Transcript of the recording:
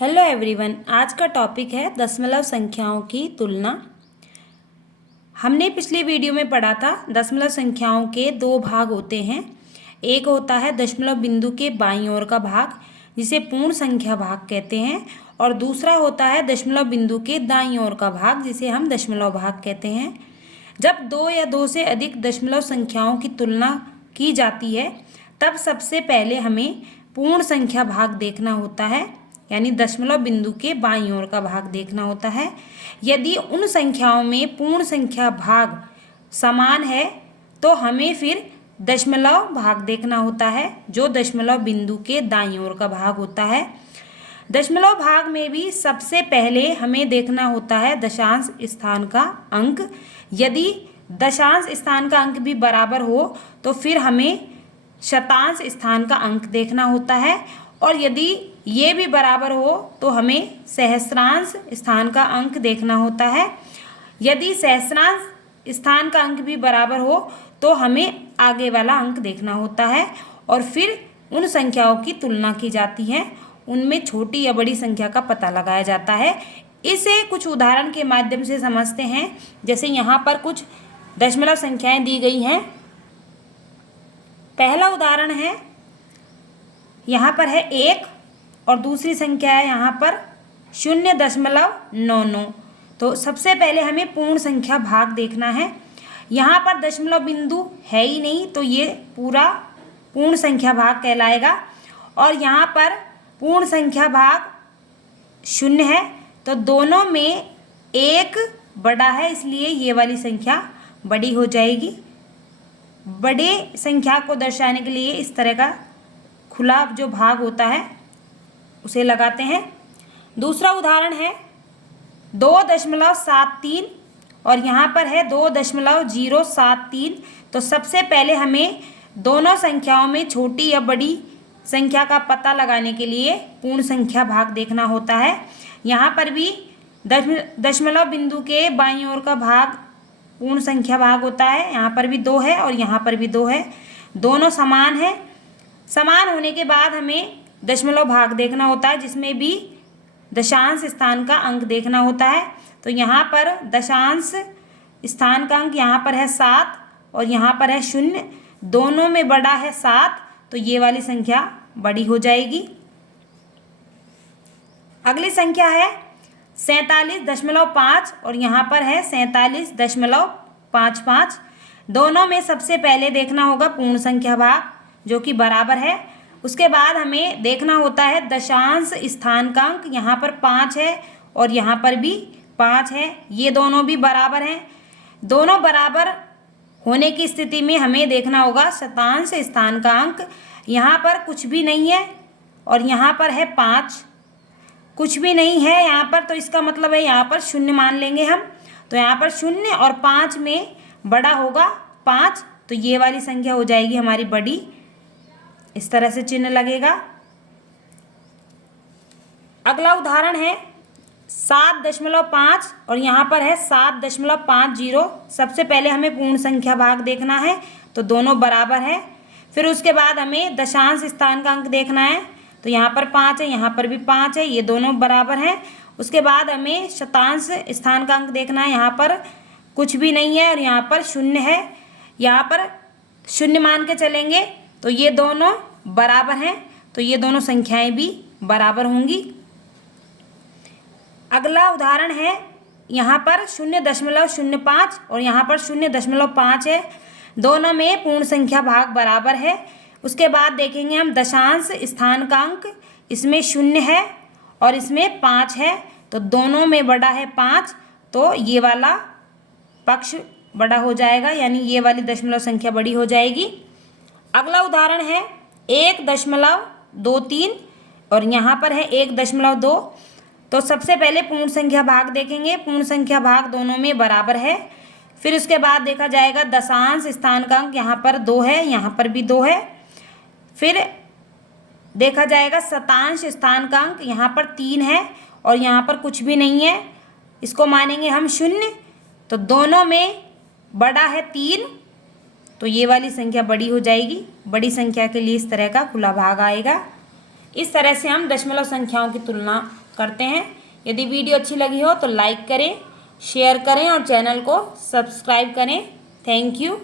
Hello everyone, आज का topic है दशमलव संख्याओं की तुलना। हमने पिछली वीडियो में पढ़ा था दशमलव संख्याओं के दो भाग होते हैं। एक होता है दशमलव बिंदु के बाईं ओर का भाग, जिसे पूर्ण संख्या भाग कहते हैं, और दूसरा होता है दशमलव बिंदु के दाईं ओर का भाग, जिसे हम दशमलव भाग कहते हैं। जब दो या दो से अधिक दशमलव संख्याओं की तुलना की जाती है, तब सबसे पहले हमें पूर्ण संख्या भाग देखना होता है, यानी दशमलव बिंदु के बाईं ओर का भाग देखना होता है। यदि उन संख्याओं में पूर्ण संख्या भाग समान है तो हमें फिर दशमलव भाग देखना होता है, जो दशमलव बिंदु के दाईं ओर का भाग होता है। दशमलव भाग में भी सबसे पहले हमें देखना होता है दशांश स्थान का अंक। यदि दशांश स्थान का अंक भी बराबर हो तो फिर हमें शतांश स्थान का अंक देखना होता है, और यदि ये भी बराबर हो तो हमें सहस्रांश स्थान का अंक देखना होता है। यदि सहस्रांश स्थान का अंक भी बराबर हो तो हमें आगे वाला अंक देखना होता है, और फिर उन संख्याओं की तुलना की जाती है, उनमें छोटी या बड़ी संख्या का पता लगाया जाता है। इसे कुछ उदाहरण के माध्यम से समझते हैं। जैसे यहाँ पर कुछ दशमलव संख्याएं दी गई हैं। पहला उदाहरण है, यहाँ पर है 1 और दूसरी संख्या है यहाँ पर 0.99। तो सबसे पहले हमें पूर्ण संख्या भाग देखना है। यहाँ पर दशमलव बिंदु है ही नहीं, तो ये पूरा पूर्ण संख्या भाग कहलाएगा, और यहाँ पर पूर्ण संख्या भाग 0 है, तो दोनों में एक बड़ा है, इसलिए ये वाली संख्या बड़ी हो जाएगी। बड़े संख्या को दर्शाने के लिए इस तरह का खुला जो भाग होता है उसे लगाते हैं। दूसरा उदाहरण है 2.73 और यहाँ पर है 2.073। तो सबसे पहले हमें दोनों संख्याओं में छोटी या बड़ी संख्या का पता लगाने के लिए पूर्ण संख्या भाग देखना होता है। यहाँ पर भी दशमलव बिंदु के बाईं ओर का भाग पूर्ण संख्या भाग होता है। यहाँ पर भी 2 है और यहाँ पर भी 2 है, दोनों समान है। समान होने के बाद हमें दशमलव भाग देखना होता है, जिसमें भी दशांश स्थान का अंक देखना होता है। तो यहाँ पर दशांश स्थान का अंक यहाँ पर है 7 और यहाँ पर है 0, दोनों में बड़ा है 7, तो ये वाली संख्या बड़ी हो जाएगी। अगली संख्या है 47.5 और यहाँ पर है 47.55। दोनों में सबसे पहले देखना होगा पूर्ण संख्या भाग, जो कि बराबर है। उसके बाद हमें देखना होता है दशांश स्थान का अंक। यहाँ पर 5 है और यहाँ पर भी 5 है, ये दोनों भी बराबर हैं। दोनों बराबर होने की स्थिति में हमें देखना होगा शतांश स्थान का अंक। यहाँ पर कुछ भी नहीं है और यहाँ पर है 5, कुछ भी नहीं है यहाँ पर, तो इसका मतलब है यहाँ पर 0 मान लेंगे हम। तो यहाँ पर 0 और 5 में बड़ा होगा 5, तो ये वाली संख्या हो जाएगी हमारी बड़ी। इस तरह से चिन्ह लगेगा। अगला उदाहरण है 7.5 और यहाँ पर है 7.50। सबसे पहले हमें पूर्ण संख्या भाग देखना है, तो दोनों बराबर है। फिर उसके बाद हमें दशांश स्थान का अंक देखना है, तो यहाँ पर 5 है, यहाँ पर भी 5 है, ये दोनों बराबर हैं। उसके बाद हमें शतांश स्थान का अंक देखना है, यहाँ पर कुछ भी नहीं है और यहाँ पर 0 है, यहाँ पर 0 मान के चलेंगे, तो ये दोनों बराबर हैं, तो ये दोनों संख्याएं भी बराबर होंगी। अगला उदाहरण है यहाँ पर 0.05 और यहाँ पर 0.5 है, दोनों में पूर्ण संख्या भाग बराबर है। उसके बाद देखेंगे हम दशांश स्थान का अंक, इसमें 0 है और इसमें 5 है, तो दोनों में बड़ा है 5, तो ये वाला पक्ष बड़ा हो जाएगा, यानी ये वाली दशमलव संख्या बड़ी हो जाएगी। अगला उदाहरण है 1.23 और यहाँ पर है 1.2। तो सबसे पहले पूर्ण संख्या भाग देखेंगे, पूर्ण संख्या भाग दोनों में बराबर है। फिर उसके बाद देखा जाएगा दशांश स्थान का अंक, यहाँ पर 2 है, यहाँ पर भी 2 है। फिर देखा जाएगा शतांश स्थान का अंक, यहाँ पर 3 है और यहाँ पर कुछ भी नहीं है, इसको मानेंगे हम 0, तो दोनों में बड़ा है 3, तो ये वाली संख्या बड़ी हो जाएगी। बड़ी संख्या के लिए इस तरह का खुला भाग आएगा। इस तरह से हम दशमलव संख्याओं की तुलना करते हैं। यदि वीडियो अच्छी लगी हो तो लाइक करें, शेयर करें और चैनल को सब्सक्राइब करें। Thank you.